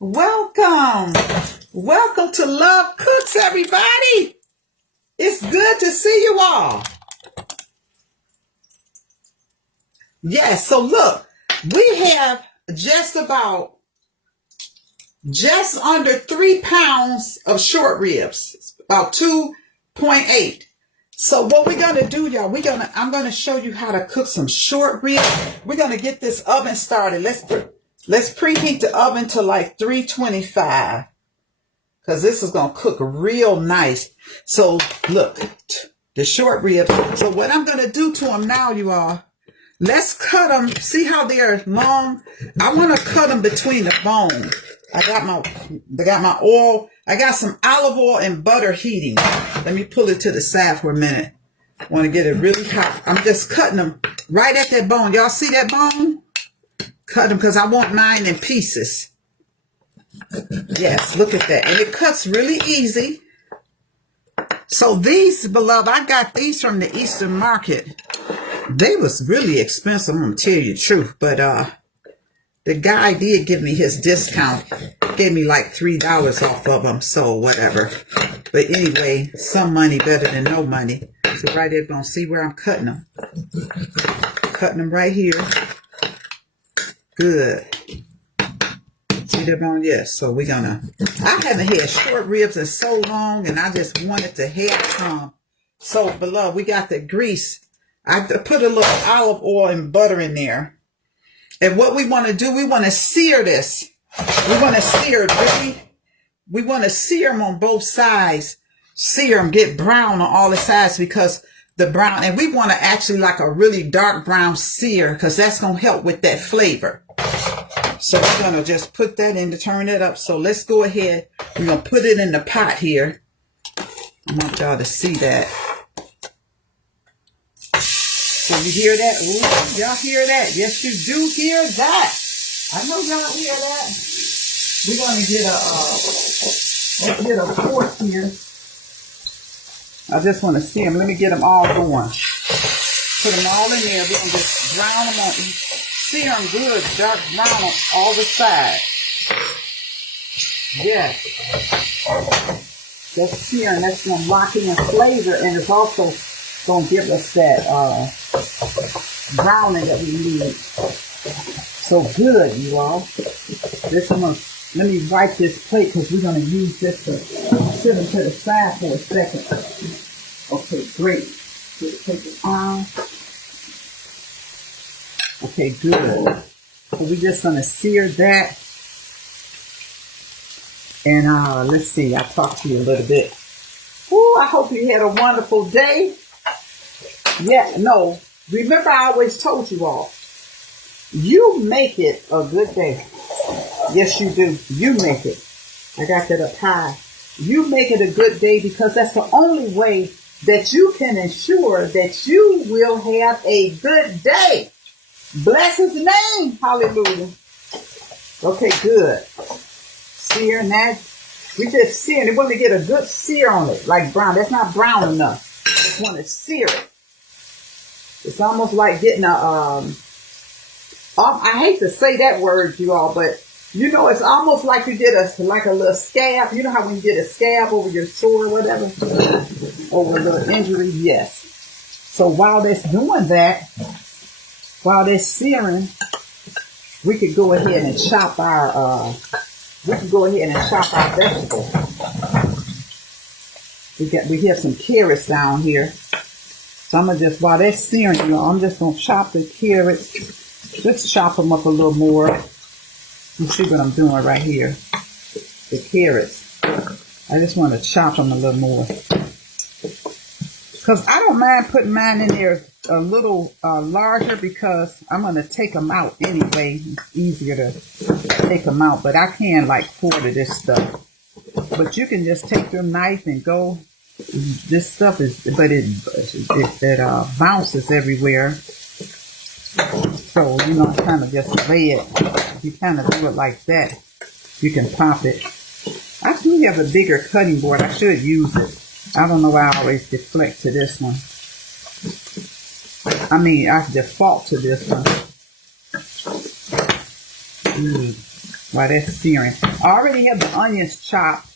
Welcome. Welcome to Love Cooks, everybody. It's good to see you all. Yes, so look, we have just under 3 pounds of short ribs, about 2.8. So what we're going to do, y'all, I'm going to show you how to cook some short ribs. We're going to get this oven started. Let's preheat the oven to like 325 because this is going to cook real nice. So look, the short ribs. So what I'm going to do to them now, you all, let's cut them. See how they're long? I want to cut them between the bones. I got my oil. I got some olive oil and butter heating. Let me pull it to the side for a minute. I want to get it really hot. I'm just cutting them right at that bone. Y'all see that bone? Cut them because I want mine in pieces. Yes, look at that. And it cuts really easy. So these, beloved, I got these from the Eastern Market. They was really expensive, I'm going to tell you the truth. But the guy did give me his discount. Gave me like $3 off of them. So whatever. But anyway, some money better than no money. So right there, going to see where I'm cutting them. Cutting them right here. Good. See that bone? Yes. So we're going to... I haven't had short ribs in so long, and I just wanted to have some. So, beloved, we got the grease. I put a little olive oil and butter in there. And what we want to do, we want to sear this. We want to sear it really. We want to sear them on both sides. Sear them, get brown on all the sides because the brown, and we want to actually like a really dark brown sear because that's going to help with that flavor. So we're going to just put that in to turn it up. So let's go ahead. We're going to put it in the pot here. I want y'all to see that. So you hear that? Ooh, y'all hear that? Yes, you do hear that. I know y'all hear that. We're going to get a fork here. I just want to see them. Let me get them all going. Put them all in there. We're going to just brown them on. Sear them good, dark brown on all the sides. Yes. That's searing. That's going to lock in flavor, and it's also going to give us that browning that we need. So good, you all. Let me wipe this plate because we're going to use this to sit them to the side for a second. Okay, great. Just take it on. Okay, good. So we're just going to sear that. And let's see, I'll talk to you a little bit. Ooh, I hope you had a wonderful day. Yeah, no. Remember, I always told you all, you make it a good day. Yes, you do. You make it. I got that up high. You make it a good day because that's the only way that you can ensure that you will have a good day. Bless his name. Hallelujah. Okay, good. Searing that. We just searing it. We want to get a good sear on it, like brown. That's not brown enough. Just want to sear it. It's almost like getting I hate to say that word, you all, but you know, it's almost like you did a little scab. You know how when you get a scab over your sore or whatever? Over a little injury? Yes. So while that's doing that, while that's searing, we could go ahead and chop our vegetables. We have some carrots down here. So I'm going to just, while that's searing, you know, I'm just going to chop the carrots. Just chop them up a little more. You see what I'm doing right here. The carrots. I just want to chop them a little more. Because I don't mind putting mine in there a little larger because I'm going to take them out anyway. It's easier to take them out. But I can like quarter this stuff. But you can just take your knife and go. This stuff is, but it bounces everywhere. So, you know, kind of just lay it. You kind of do it like that. You can pop it. I do have a bigger cutting board. I should use it. I don't know why I always deflect to this one. I mean, I default to this one. while that's searing. I already have the onions chopped.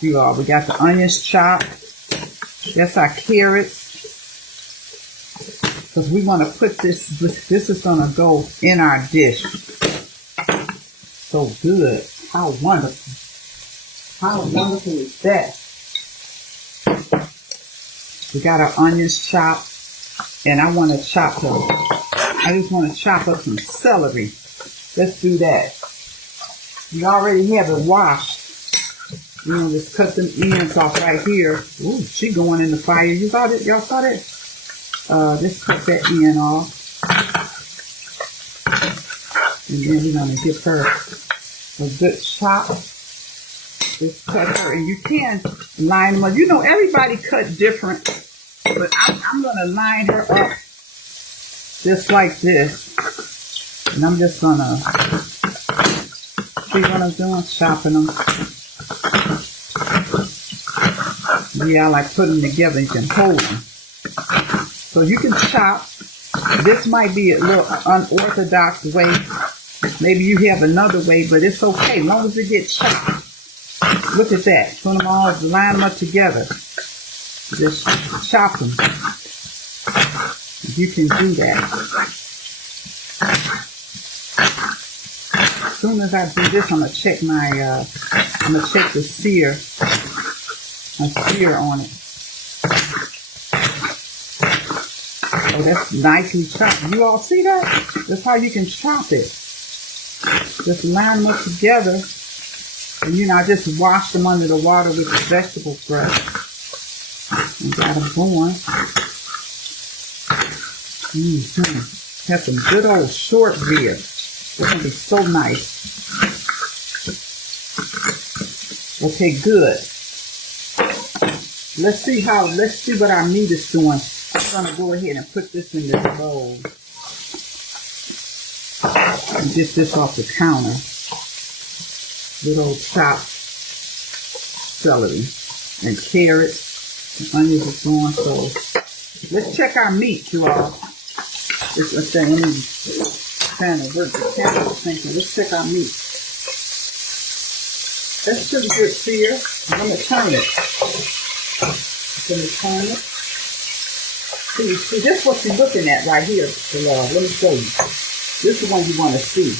You all, we got the onions chopped. That's our carrots. Because we want to put this is going to go in our dish. So good. How wonderful. How wonderful is that? We got our onions chopped. And I want to chop them. I just want to chop up some celery. Let's do that. We already have it washed. We're going to just cut them ends off right here. Ooh, she going in the fire. You saw that? Y'all saw that? Just cut that end off. And then we're going to give her a good chop. Just cut her. And you can line them up. You know, everybody cut different. But I'm going to line her up just like this. And I'm just going to see what I'm doing, chopping them. Yeah, I like putting them together. You can hold them. So you can chop. This might be a little unorthodox way. Maybe you have another way, but it's okay as long as it gets chopped. Look at that. Put them all, line them up together. Just chop them. You can do that. As soon as I do this, I'm gonna check my I'm gonna check the sear. My sear on it. Oh, that's nicely chopped. You all see that? That's how you can chop it. Just line them up together. And you know, I just wash them under the water with the vegetable brush. And got them going. Have some good old short ribs. It's going to be so nice. Okay, good. Let's see what our meat is doing. I'm going to go ahead and put this in this bowl. And get this off the counter. Good old chopped celery and carrots. The onions are going, so let's check our meat, you all. Let's say, let me kind of work the camera thinking. Let's check our meat. That's pretty good sear. I'm going to turn it. See, this is what you're looking at right here, beloved. Let me show you. This is the one you want to see.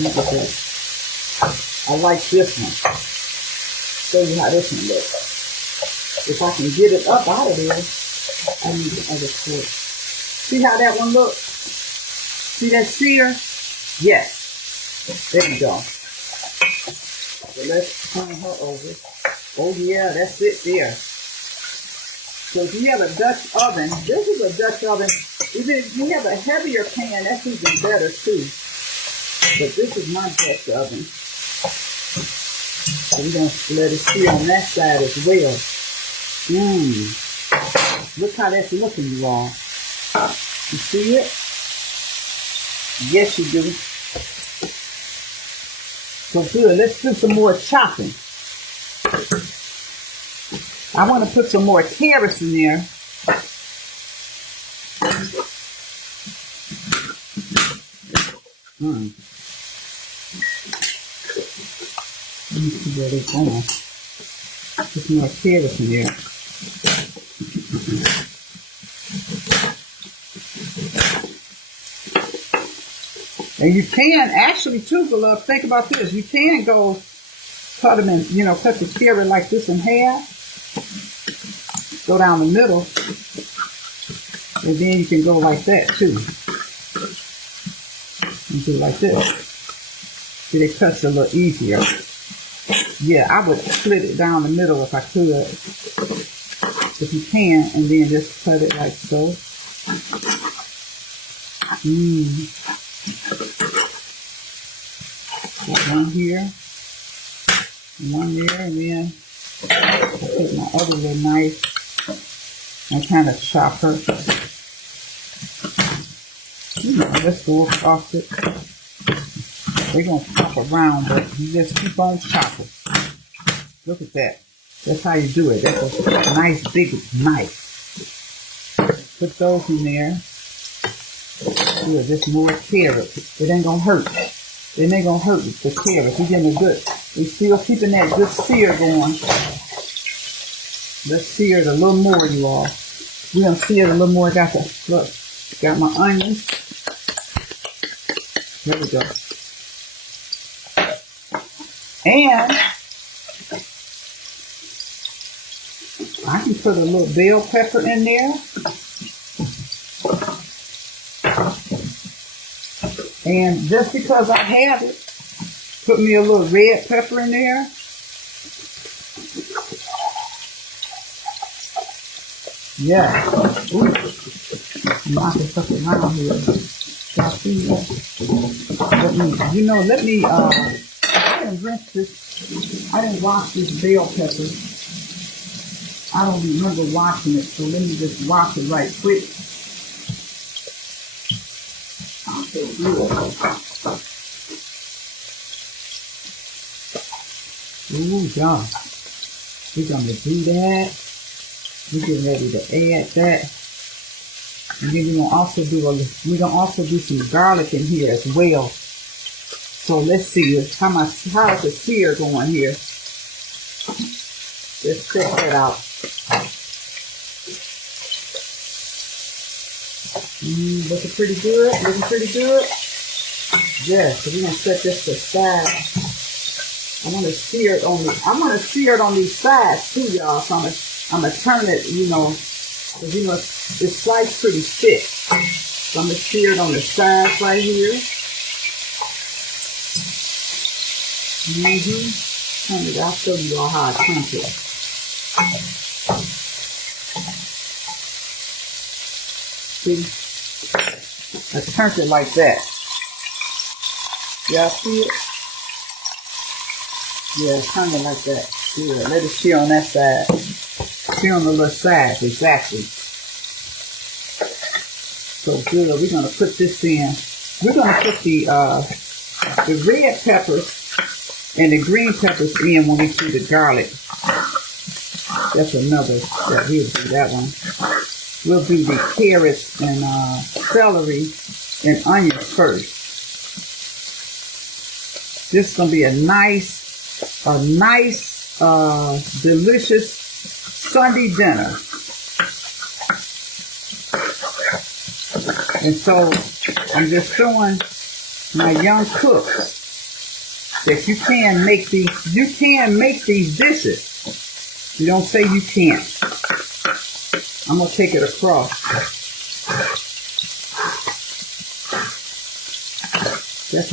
Let me get that. I like this one. Show you how this one looks. If I can get it up out of there, I need the other foot. See how that one looks? See that sear? Yes. There you go. So let's turn her over. Oh yeah, that's it there. So if you have a Dutch oven, this is a Dutch oven. If you have a heavier pan, that's even better too. But this is my Dutch oven. So we're going to let it sear on that side as well. Look how that's looking, you all. You see it? Yes, you do. So good. Let's do some more chopping. I want to put some more carrots in there. Let me see where they're going. Put some more carrots in there. And you can actually too, beloved, think about this. You can go cut them in, cut the carrot like this in half. Go down the middle. And then you can go like that too. And do like this. See, it cuts a little easier. Yeah, I would split it down the middle if I could. If you can, and then just cut it like so. Got one here, and one there, and then I take my other little knife and kind of chop her. Let's go across it. They're going to chop around, but you just keep on chopping. Look at that. That's how you do it. That's a nice big knife. Put those in there. Good, just more carrots. It ain't going to hurt. It ain't gonna hurt the carrots. We're getting a good, we still keeping that good sear going. Let's sear it a little more, you all. We're gonna sear it a little more. Got my onions. There we go. And I can put a little bell pepper in there. And just because I have it, put me a little red pepper in there. Yeah. Ooh. Knock this up around here. Y'all see that? Let me, I didn't rinse this. I didn't wash this bell pepper. I don't remember washing it, so let me just wash it right quick. Okay, good. Ooh, yeah. We're gonna do that. We're getting ready to add that. And then we're gonna also do some garlic in here as well. So let's see how's the sear going here. Let's check that out. Looking pretty good. Looking pretty good. Yeah, so we're gonna set this aside. I'm gonna sear it on these sides too, y'all. So I'm gonna turn it, because it's sliced pretty thick. So I'm gonna sear it on the sides right here. Turn it. I'll show you all how I turn it. See? I turned it like that. Y'all see it? Yeah, turn it like that. Good. Let it sear on that side. Sear on the little sides, exactly. So good. We're gonna put this in. We're gonna put the red peppers and the green peppers in when we do the garlic. That's another. Yeah, we'll do that one. We'll do the carrots and celery and onions first. This is gonna be a nice, delicious Sunday dinner. And so I'm just showing my young cooks that you can make these dishes. You don't say you can't. I'm gonna take it across. That's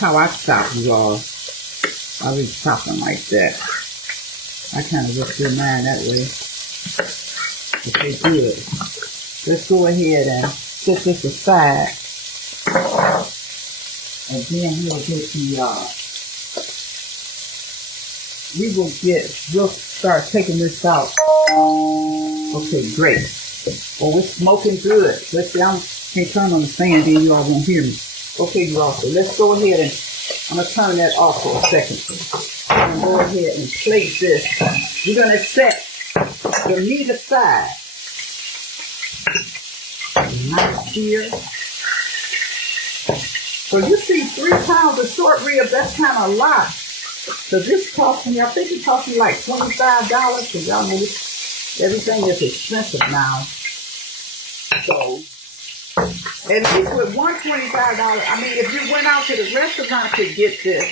how I chop, you all. I be chopping like that. I kind of just do mine that way. Okay, good. Let's go ahead and set this aside. And then we'll start taking this out. Okay, great. Oh, it's smoking good. Let's see, I can't turn on the fan, then you all won't hear me. Okay, you all, so let's go ahead and I'm going to turn that off for a second. I'm going to go ahead and place this. We're going to set the meat aside. Nice here. So you see 3 pounds of short rib, that's kind of a lot. So this cost me, I think it cost me like $25, because y'all know everything is expensive now. So, at least with $125, I mean, if you went out to the restaurant to get this,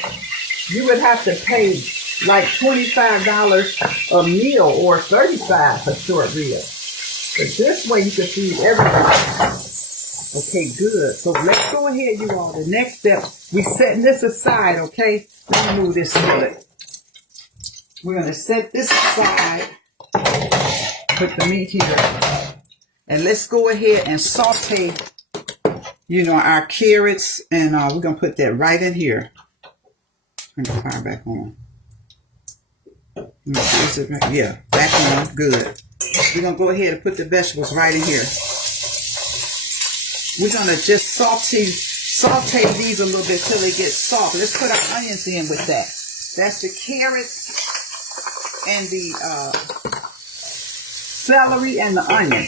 you would have to pay like $25 a meal or $35 for short rib. But this way you can feed everyone. Okay, good. So let's go ahead, you all. The next step, we're setting this aside, okay? Let me move this split. We're going to set this aside. Put the meat here. And let's go ahead and saute, our carrots. And we're going to put that right in here. Turn the fire back on. Yeah, back on. Good. We're going to go ahead and put the vegetables right in here. We're going to just saute these a little bit till they get soft. Let's put our onions in with that. That's the carrots and the celery and the onion.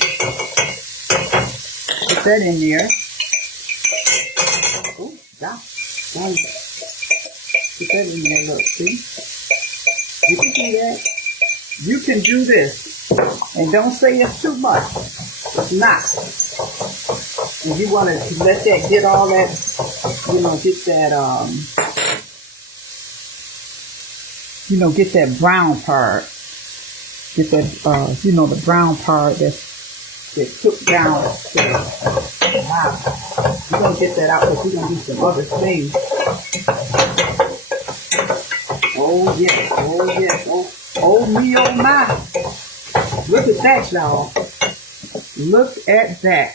Put that in there. Oh, Put that in there, look, see? You can do that. You can do this. And don't say it's too much. It's not. And you want to let that get all that, get that, get that brown part. Get that, the brown part that's cooked down to the bottom. We're going to get that out because we're going to do some other things. Oh, yes. Oh, yes. Oh, me, oh, my. Look at that, y'all. Look at that.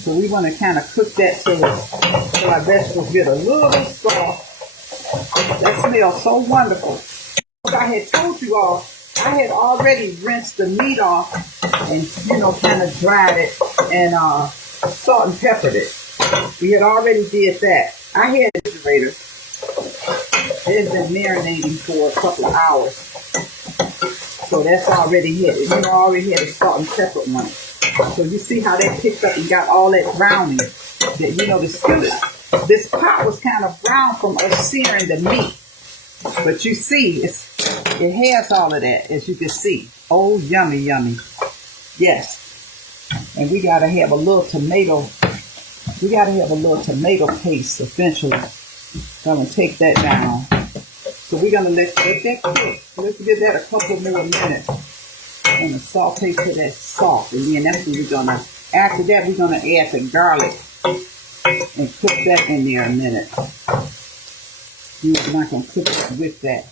So we want to kind of cook that till our vegetables get a little soft. That smells so wonderful. As I had told you all, I had already rinsed the meat off and, kind of dried it and salt and peppered it. We had already did that. I had a refrigerator. It has been marinating for a couple of hours. So that's already hit. I already had a salt and pepper on it. So you see how that picked up and got all that browning. That, the skillet. This pot was kind of brown from us searing the meat. But you see, it has all of that, as you can see. Oh, yummy, yummy. Yes. And we got to have a little tomato. We got to have a little tomato paste eventually. So I'm going to take that down. So we're going to let that cook. Let's give that a couple more minutes. I'm going to saute to that salt. And then that's when we're going to, after that, we're going to add the garlic and cook that in there a minute. We're not going to cook it with that.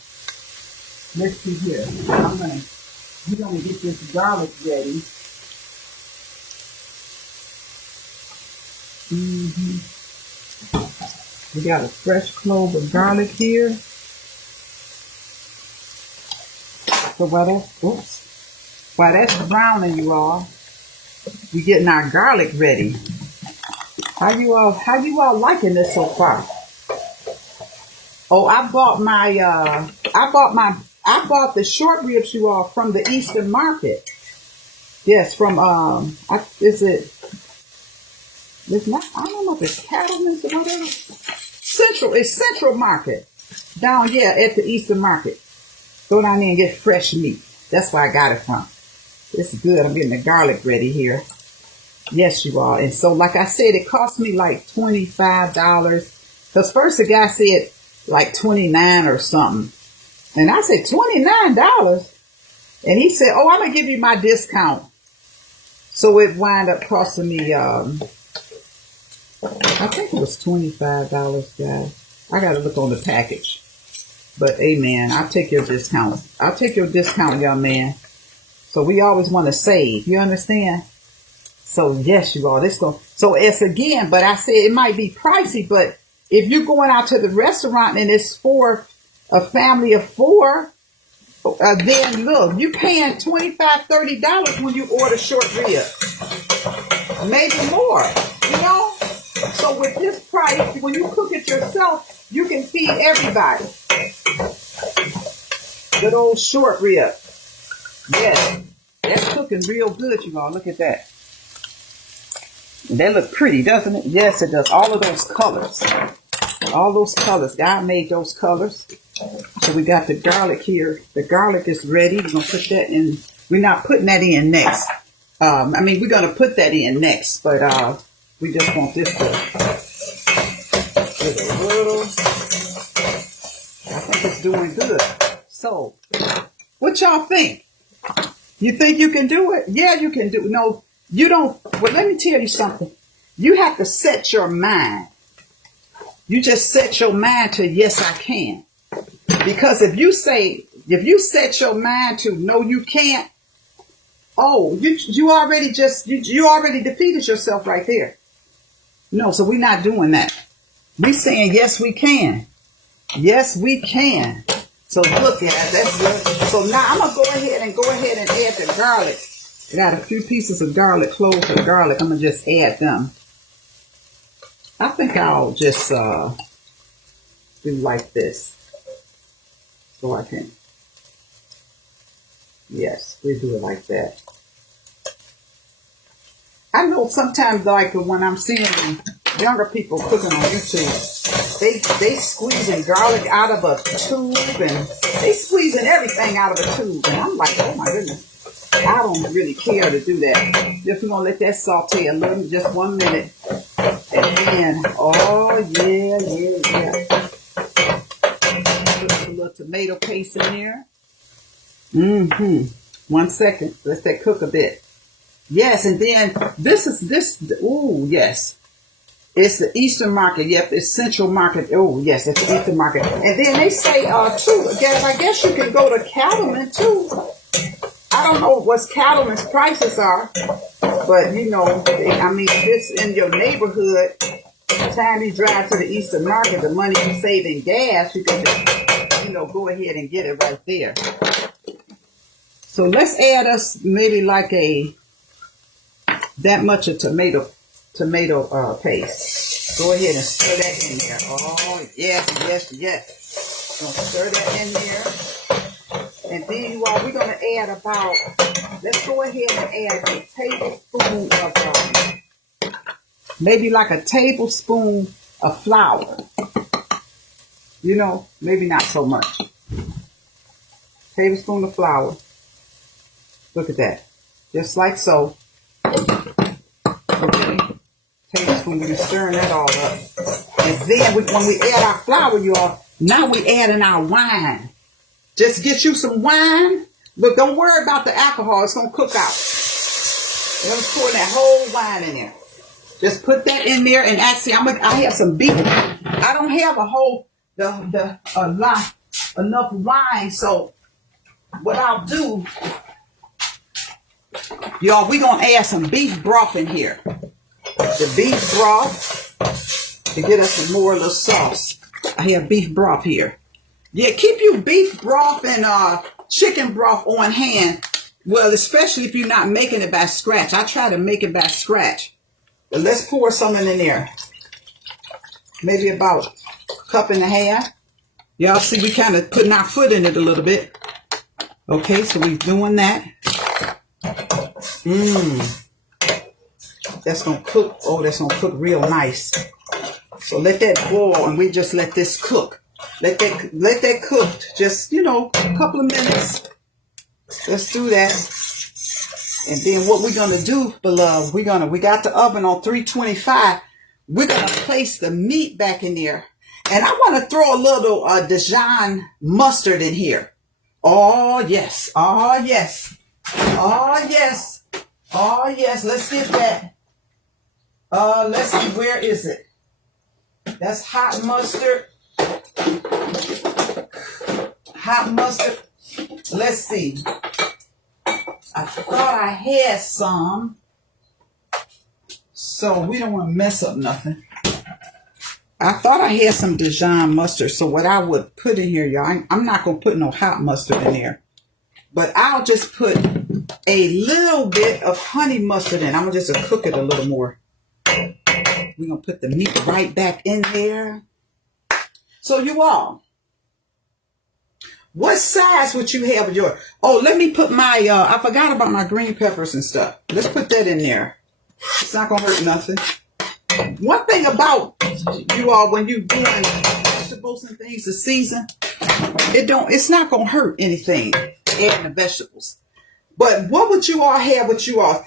Let's see here. We're going to get this garlic ready. We got a fresh clove of garlic here. So while that's browning, you all, we're getting our garlic ready. How you all liking this so far? Oh, I bought the short ribs, you all, from the Eastern Market. Yes, from I don't know if it's Cattleman's or whatever. It's Central Market. Down here at the Eastern Market. Go down there and get fresh meat. That's where I got it from. It's good. I'm getting the garlic ready here. Yes, you are. And so, like I said, it cost me like $25. Because first the guy said like $29 or something. And I said, $29? And he said, oh, I'm going to give you my discount. So it wound up costing me, I think it was $25, guys. I got to look on the package. But, amen, I'll take your discount. I'll take your discount, young man. So we always want to save. You understand? So, yes, you all. So, it's again, but I said it might be pricey. But if you're going out to the restaurant and it's for a family of 4, then look, you're paying $25, $30 when you order short rib. Maybe more, So with this price, when you cook it yourself, you can feed everybody. Good old short rib. Yes, that's cooking real good, you all. Look at that. That look pretty, doesn't it? Yes, it does. All of those colors. All those colors. God made those colors. So we got the garlic here. The garlic is ready. We're going to put that in. We're not putting that in next. We're going to put that in next. But we just want this to get a little. I think it's doing good. So, what y'all think? You think you can do it? Yeah, you can do it. No, you don't. Well, let me tell you something. You have to set your mind. You just set your mind to, yes, I can. Because if you set your mind to, no, you can't. Oh, you already defeated yourself right there. No, so we're not doing that. We're saying, yes, we can. Yes, we can. So look at that. That's good. So now I'm going to go ahead and add the garlic. I got a few pieces of garlic, cloves of garlic. I'm going to just add them. I think I'll just do like this. So I can. Yes, we do it like that. I know sometimes, like when I'm seeing younger people cooking on YouTube, they squeezing garlic out of a tube and they squeezing everything out of a tube. And I'm like, oh my goodness, I don't really care to do that. Just we're gonna let that saute a little, just 1 minute, and then, oh yeah. Put a little tomato paste in there. 1 second. Let that cook a bit. Yes, and then oh, yes. It's the Eastern Market. Yep, it's Central Market. Oh, yes, it's the Eastern Market. And then they say, too, again, I guess you can go to Cattleman, too. I don't know what Cattleman's prices are, but, you know, I mean, if it's in your neighborhood, by the time you drive to the Eastern Market, the money you save in gas, you can just, you know, go ahead and get it right there. So let's add us maybe like that much of tomato paste. Go ahead and stir that in there. Oh, yes. Gonna stir that in there. And then you all, we're gonna add about, let's go ahead and add a tablespoon of, maybe like a tablespoon of flour. You know, maybe not so much. Tablespoon of flour. Look at that. Just like so. Okay. Tablespoon, we're stirring that all up. And then when we add our flour, y'all, now we adding our wine. Just get you some wine. But don't worry about the alcohol. It's going to cook out. I'm pouring that whole wine in there. Just put that in there. And actually, I have some beef. I don't have a lot, enough wine. So what I'll do, y'all, we're going to add some beef broth in here. The beef broth to get us some more little sauce. I have beef broth here. Yeah, keep your beef broth and chicken broth on hand. Well, especially if you're not making it by scratch. I try to make it by scratch. But let's pour something in there. Maybe about a cup and a half. Y'all see we kind of putting our foot in it a little bit. Okay, so we're doing that. That's going to cook. Oh, that's going to cook real nice. So let that boil and we just let this cook. Let that cook. Just, you know, a couple of minutes. Let's do that. And then what we're going to do, beloved, we got the oven on 325. We're going to place the meat back in there. And I want to throw a little Dijon mustard in here. Oh, yes. Oh, yes. Oh, yes. Oh, yes. Let's get that. Let's see. Where is it? That's hot mustard. Hot mustard. Let's see. I thought I had some. So we don't want to mess up nothing. I thought I had some Dijon mustard. So what I would put in here, y'all, I'm not going to put no hot mustard in there. But I'll just put a little bit of honey mustard in. I'm going to just cook it a little more. We're going to put the meat right back in there. So you all, what size would you have with your... Oh, let me put my... I forgot about my green peppers and stuff. Let's put that in there. It's not going to hurt nothing. One thing about you all, when you're doing vegetables and things to season, it's not going to hurt anything, adding the vegetables. But what would you all have with you all?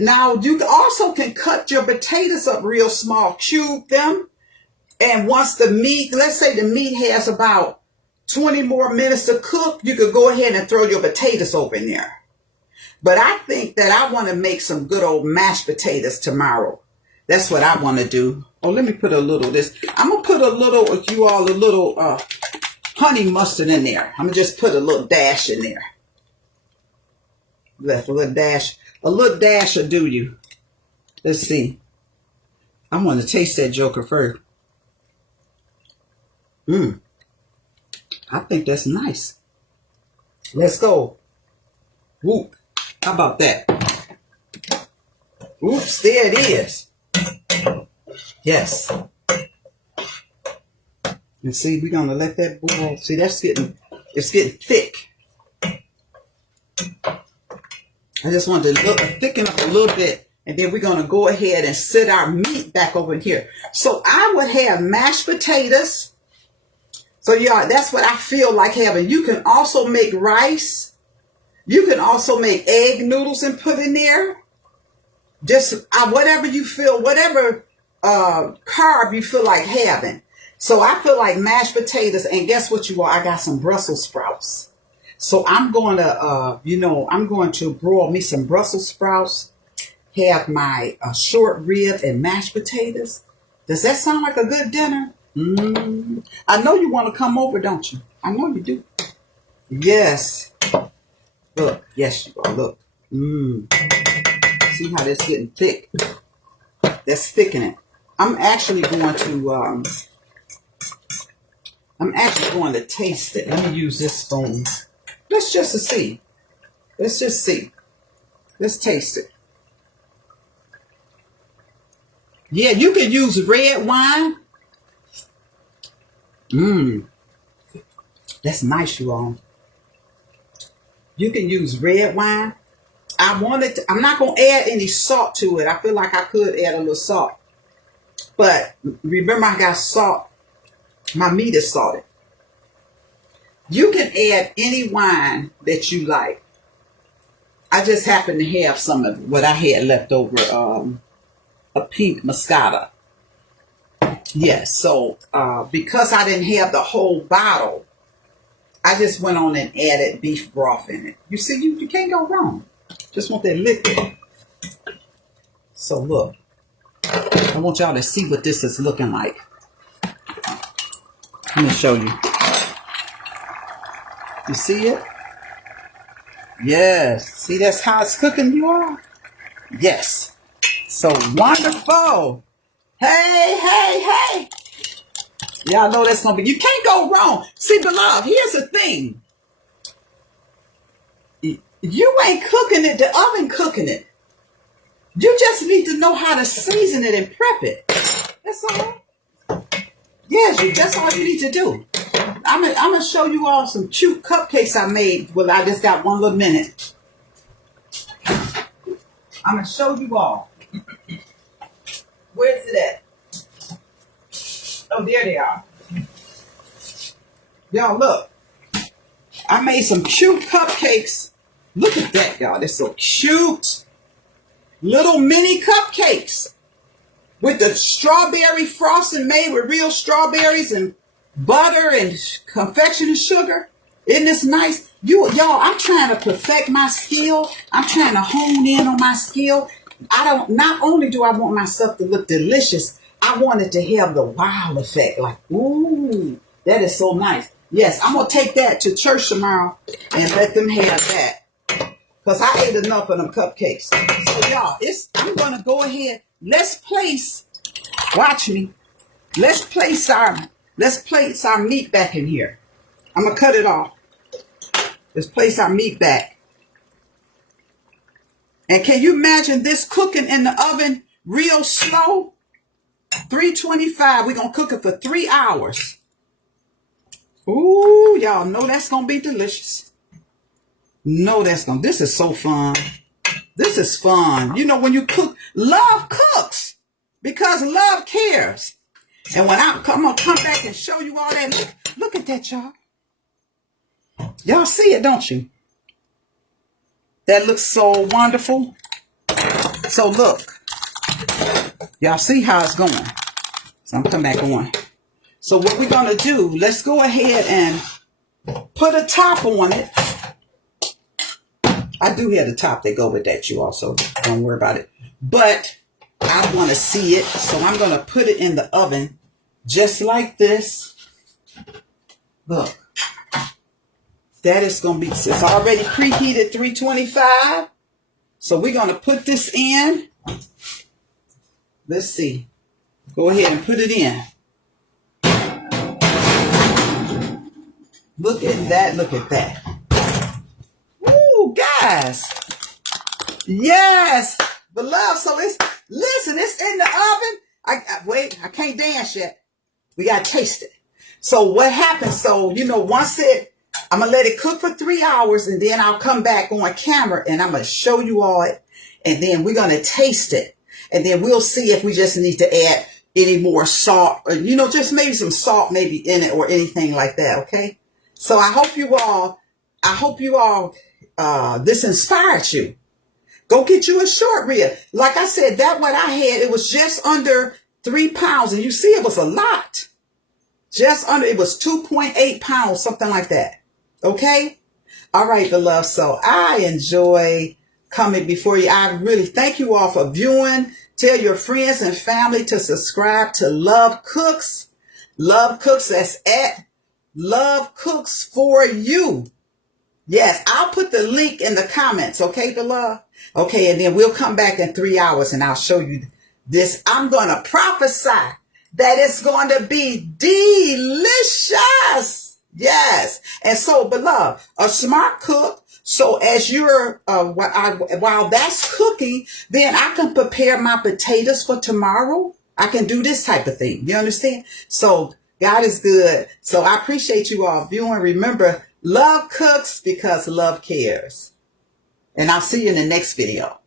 Now, you also can cut your potatoes up real small, cube them. And once the meat, let's say the meat has about 20 more minutes to cook, you could go ahead and throw your potatoes over in there. But I think that I want to make some good old mashed potatoes tomorrow. That's what I want to do. Oh, let me put a little of this. I'm going to put a little honey mustard in there. I'm going to just put a little dash in there. Left a little dash. A little dash will do you. Let's see. I want to taste that joker first. I think that's nice. Let's go. Whoop. How about that? Oops, there it is. Yes. And see, we're going to let that boil. See, it's getting thick. I just wanted to thicken up a little bit. And then we're going to go ahead and set our meat back over here. So I would have mashed potatoes. So yeah, that's what I feel like having. You can also make rice. You can also make egg noodles and put in there. Just whatever you feel, whatever carb you feel like having. So I feel like mashed potatoes. And guess what you are? I got some Brussels sprouts. So I'm going to, I'm going to broil me some Brussels sprouts. Have my short rib and mashed potatoes. Does that sound like a good dinner? I know you want to come over, don't you? I know you do. Yes. Look. Yes, you are. Look. See how that's getting thick? That's thickening. I'm actually going to taste it. Let me use this spoon. Let's just see. Let's just see. Let's taste it. Yeah, you can use red wine. That's nice, you all. You can use red wine. I'm not going to add any salt to it. I feel like I could add a little salt. But remember, I got salt. My meat is salted. You can add any wine that you like. I just happen to have some of what I had left over, a pink Moscato. Yes, so because I didn't have the whole bottle, I just went on and added beef broth in it. You see, you can't go wrong. Just want that liquid. So look, I want y'all to see what this is looking like. Let me show you. You see it? Yes. See, that's how it's cooking, you all? Yes. So wonderful. Hey. Y'all know that's going to be, you can't go wrong. See, beloved, here's the thing. You ain't cooking it, the oven cooking it. You just need to know how to season it and prep it. That's all. Yes, that's all you need to do. I'm going to show you all some cute cupcakes I made. Well, I just got one little minute. I'm going to show you all. Where's it at? Oh, there they are. Y'all, look. I made some cute cupcakes. Look at that, y'all. They're so cute. Little mini cupcakes. With the strawberry frosting made with real strawberries and butter and confectionery sugar. Isn't this nice? Y'all, I'm trying to perfect my skill. I'm trying to hone in on my skill. Not only do I want myself to look delicious, I want it to have the wow effect. Like, ooh, that is so nice. Yes, I'm going to take that to church tomorrow and let them have that. Because I ate enough of them cupcakes. So, y'all, I'm going to go ahead. Let's place, watch me. Let's place our meat back in here. I'm going to cut it off. Let's place our meat back. And can you imagine this cooking in the oven real slow? 325. We're going to cook it for 3 hours. Ooh, y'all know that's going to be delicious. This is so fun. This is fun. You know, when you cook, love cooks because love cares. And when I'm going to come back and show you all that, look at that, y'all. Y'all see it, don't you? That looks so wonderful. So look, y'all see how it's going. So I'm coming back on. So what we're going to do, let's go ahead and put a top on it. I do have the top that go with that, you also. Don't worry about it. But I want to see it, so I'm going to put it in the oven just like this. Look. That is going to be, it's already preheated 325. So we're going to put this in. Let's see. Go ahead and put it in. Look at that. Look at that. Woo, guys. Yes. Beloved. So it's in the oven. Wait, I can't dance yet. We got to taste it. So what happens? So, once I'm going to let it cook for 3 hours and then I'll come back on camera and I'm going to show you all it. and then we're going to taste it. And then we'll see if we just need to add any more salt, or, just maybe some salt maybe in it or anything like that. Okay. So I hope you all, this inspired you. Go get you a short rib. Like I said, that what I had, it was just under 3 pounds. And you see, it was a lot. It was 2.8 pounds, something like that. Okay. All right, beloved. So I enjoy coming before you. I really thank you all for viewing. Tell your friends and family to subscribe to Love Cooks. Love Cooks, that's at Love Cooks for You. Yes, I'll put the link in the comments, okay, beloved? Okay, and then we'll come back in 3 hours and I'll show you this. I'm going to prophesy that it's going to be delicious. Yes. And so, beloved, a smart cook. So as you're, while that's cooking, then I can prepare my potatoes for tomorrow. I can do this type of thing. You understand? So God is good. So I appreciate you all viewing. Remember, love cooks because love cares. And I'll see you in the next video.